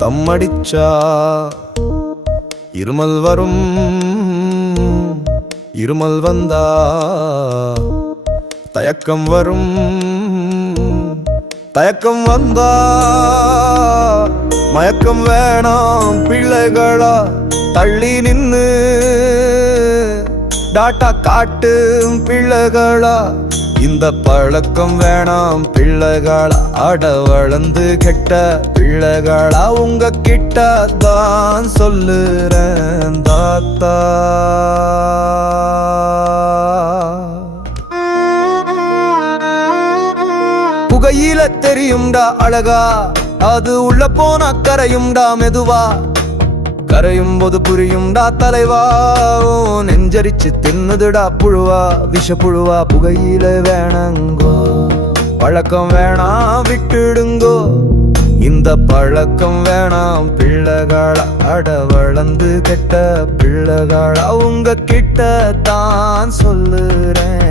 தம்மடிச்சா இருமல் வரும், இருமல் வந்தா தயக்கம் வரும், தயக்கம் வந்தா மயக்கம் வேணாம் பிள்ளைகளா. தள்ளி நின்னு டாட்டா காட்டு பிள்ளைகளா. இந்த பழக்கம் வேணாம் பிள்ளைகளா. அட வளர்ந்து கெட்ட பிள்ளைகளா. உங்க கிட்ட தான் சொல்லுறேன் தாத்தா. புகையில தெரியும்டா அழகா, அது உள்ள போனா கரையும்டா மெதுவா. கரையும் போது புரியும்டா தலைவா. நெஞ்சரிச்சு தின்னுதுடா புழுவா, விஷ புழுவா. புகையில வேணங்கோ, பழக்கம் வேணாம் விட்டுடுங்கோ. இந்த பழக்கம் வேணாம் பிள்ளைகளா. அட வளர்ந்து கெட்ட பிள்ளைகளா. உங்க கிட்ட தான் சொல்லுறேன்.